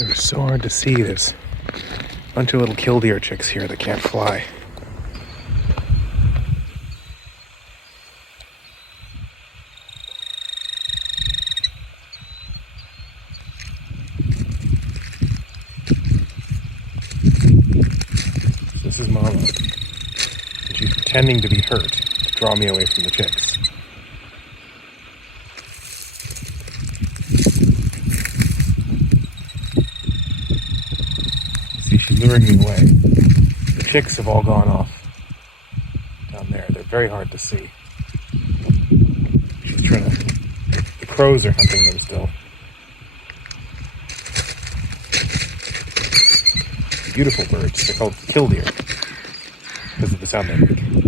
They're so hard to see. There's a bunch of little killdeer chicks here that can't fly. So this is Mama. And she's pretending to be hurt to draw me away from the chicks. See, she's luring me away. The chicks have all gone off down there. They're very hard to see. She's trying to... The crows are hunting them still. Beautiful birds. They're called killdeer because of the sound they make.